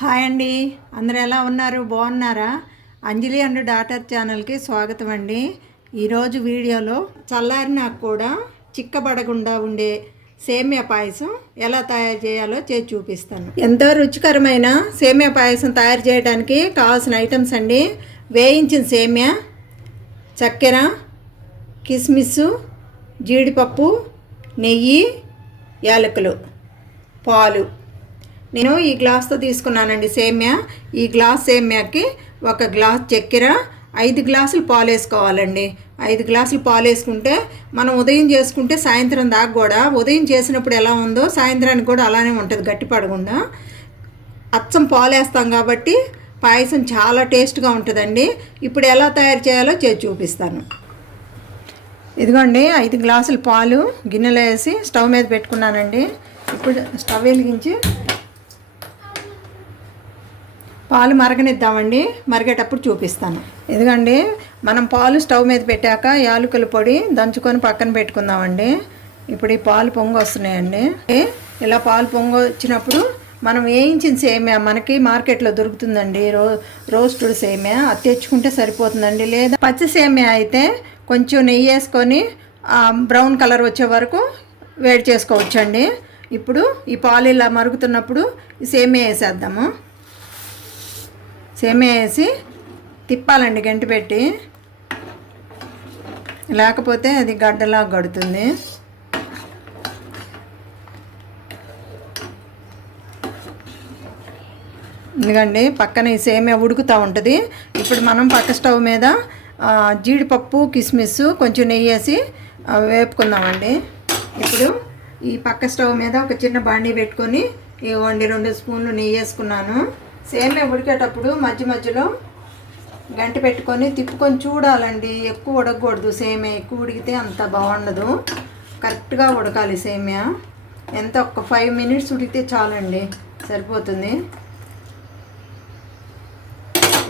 Hi అండి. అందరు ఎలా ఉన్నారు? బాగున్నారా? అంజలి అండ్ డాటర్ ఛానల్కి స్వాగతం అండి. ఈరోజు వీడియోలో చల్లారినాక కూడా చిక్కబడకుండా ఉండే సేమ్యా పాయసం ఎలా తయారు చేయాలో చేసి చూపిస్తాను. ఎంతో రుచికరమైన సేమ్యా పాయసం తయారు చేయడానికి కావాల్సిన ఐటమ్స్ అండి. వేయించిన సేమ్యా చక్కెర కిస్మిస్ జీడిపప్పు నెయ్యి యాలకులు పాలు. నేను ఈ గ్లాస్తో తీసుకున్నానండి సేమ్యా. ఈ గ్లాస్ సేమ్యాకి ఒక గ్లాస్ చక్కెర ఐదు గ్లాసులు పాలు వేసుకోవాలండి. ఐదు గ్లాసులు పాలు వేసుకుంటే మనం ఉదయం చేసుకుంటే సాయంత్రం దాకా కూడా ఉదయం చేసినప్పుడు ఎలా ఉందో సాయంత్రానికి కూడా అలానే ఉంటుంది గట్టిపడకుండా అచ్చం పాలు వేస్తాం కాబట్టి పాయసం చాలా టేస్ట్గా ఉంటుందండి. ఇప్పుడు ఎలా తయారు చేయాలో చేసి చూపిస్తాను. ఇదిగోండి ఐదు గ్లాసులు పాలు గిన్నెలో వేసి స్టవ్ మీద పెట్టుకున్నానండి. ఇప్పుడు స్టవ్ వెలిగించి పాలు మరగనిద్దామండి. మరిగేటప్పుడు చూపిస్తాను. ఎందుకండి మనం పాలు స్టవ్ మీద పెట్టాక యాలకుల పొడి దంచుకొని పక్కన పెట్టుకుందామండి. ఇప్పుడు ఈ పాలు పొంగు వస్తున్నాయండి. ఇలా పాలు పొంగు వచ్చినప్పుడు మనం వేయించిన సేమ్యా మనకి మార్కెట్లో దొరుకుతుందండి? రో రోస్టుడ్ సేమ్యా. అది తెచ్చుకుంటే సరిపోతుందండి. లేదా పచ్చి సేమ్యా అయితే కొంచెం నెయ్యి వేసుకొని బ్రౌన్ కలర్ వచ్చే వరకు వేడి చేసుకోవచ్చండి. ఇప్పుడు ఈ పాలు ఇలా మరుగుతున్నప్పుడు సేమ్యా వేసేద్దాము. సేమియా వేసి తిప్పాలండి గంటి పెట్టి. లేకపోతే అది గడ్డలా గడుతుంది. ఎందుకండి పక్కన ఈ సేమియా ఉడుకుతూ ఉంటుంది. ఇప్పుడు మనం పక్క స్టవ్ మీద జీడిపప్పు కిస్మిస్ కొంచెం నెయ్యి వేసి వేపుకుందామండి. ఇప్పుడు ఈ పక్క స్టవ్ మీద ఒక చిన్న బాండీ పెట్టుకొని ఇవ్వండి రెండు స్పూన్లు నెయ్యి వేసుకున్నాను. సేమే ఉడికేటప్పుడు మధ్య మధ్యలో గంట పెట్టుకొని తిప్పుకొని చూడాలండి. ఎక్కువ ఉడకకూడదు సేమే ఎక్కువ ఉడికితే అంత బాగుండదు. కరెక్ట్గా ఉడకాలి సేమియా. ఎంత ఒక ఫైవ్ మినిట్స్ ఉడికితే చాలండి. సరిపోతుంది.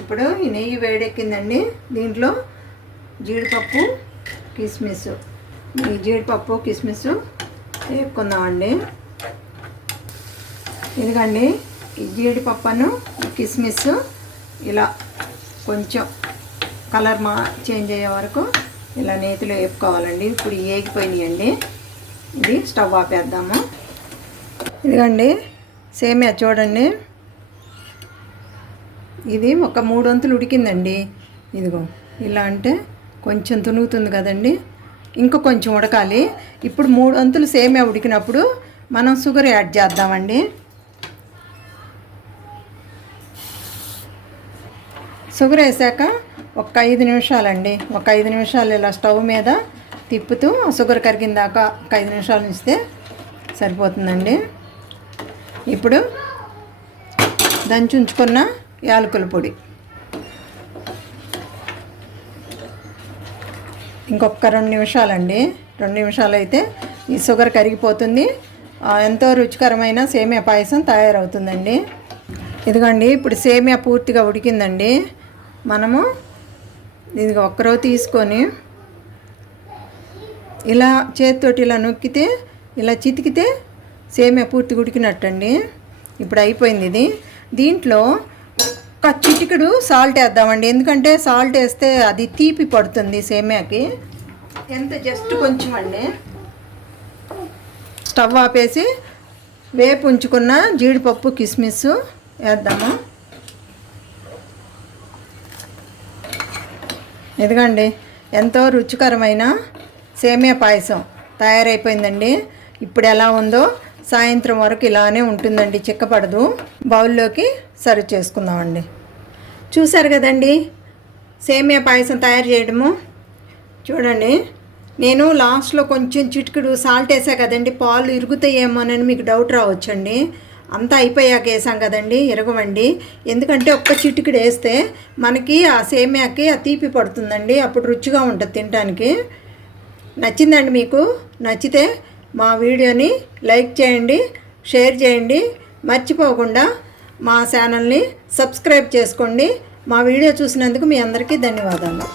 ఇప్పుడు ఈ నెయ్యి వేడెక్కిందండి. దీంట్లో జీడిపప్పు కిస్మిస్. ఈ జీడిపప్పు కిస్మిస్ వేపుకుందామండి. ఇదిగండి. జీడిపప్పును కిస్మిస్ ఇలా కొంచెం కలర్ మా చేంజ్ అయ్యే వరకు ఇలా నేతిలో వేపుకోవాలండి. ఇప్పుడు ఏగిపోయినాయండి. ఇది స్టవ్ ఆపేద్దాము. ఇదిగండి సేమియా చూడండి. ఇది ఒక మూడు వంతులు ఉడికిందండి. ఇదిగో ఇలా అంటే కొంచెం తునుగుతుంది కదండి. ఇంకా కొంచెం ఉడకాలి. ఇప్పుడు మూడు వంతులు సేమియా ఉడికినప్పుడు మనం షుగర్ యాడ్ చేద్దామండి. షుగర్ వేసాక ఒక ఐదు నిమిషాలండి. ఒక ఐదు నిమిషాలు ఇలా స్టవ్ మీద తిప్పుతూ షుగర్ కరిగిన దాకా ఒక ఐదు నిమిషాలు ఇస్తే సరిపోతుందండి. ఇప్పుడు దంచి ఉంచుకున్న యాలకుల పొడి. ఇంకొక రెండు నిమిషాలండి. రెండు నిమిషాలు అయితే ఈ షుగర్ కరిగిపోతుంది. ఎంతో రుచికరమైన సేమియా పాయసం తయారవుతుందండి. ఇదిగోండి ఇప్పుడు సేమియా పూర్తిగా ఉడికిందండి. మనము ఇది ఒక్కరో తీసుకొని ఇలా చేతితోటి ఇలా నొక్కితే ఇలా చితికితే సేమియా పూర్తి ఉడికినట్టండి. ఇప్పుడు అయిపోయింది ఇది. దీంట్లో ఒక చిటికెడు సాల్ట్ వేద్దామండి. ఎందుకంటే సాల్ట్ వేస్తే అది తీపి పడుతుంది సేమియాకి. ఎంత జస్ట్ కొంచెం అండి. స్టవ్ ఆపేసి వేపు ఉంచుకున్న జీడిపప్పు కిస్మిస్ వేద్దాము? ఇదిగండి ఎంతో రుచికరమైన సేమియా పాయసం తయారైపోయిందండి. ఇప్పుడు ఎలా ఉందో సాయంత్రం వరకు ఇలానే ఉంటుందండి చిక్కపడదు. బౌల్లోకి సర్వ్ చేసుకుందామండి. చూసారు కదండి సేమియా పాయసం తయారు చేయడము. చూడండి నేను లాస్ట్లో కొంచెం చిటికెడు సాల్ట్ వేసా కదండి పాలు ఇరుగుతాయేమోనని మీకు డౌట్ రావచ్చండి. అంతా అయిపోయాక వేసాం కదండి ఇరగవండి. ఎందుకంటే ఒక్క చిటికిడు వేస్తే మనకి ఆ సేమ్యాకి ఆ తీపి పడుతుందండి అప్పుడు రుచిగా ఉంటుంది తినడానికి నచ్చిందండి మీకు? నచ్చితే మా వీడియోని లైక్ చేయండి షేర్ చేయండి. మర్చిపోకుండా మా ఛానల్ని సబ్స్క్రైబ్ చేసుకోండి. మా వీడియో చూసినందుకు మీ అందరికీ ధన్యవాదాలు.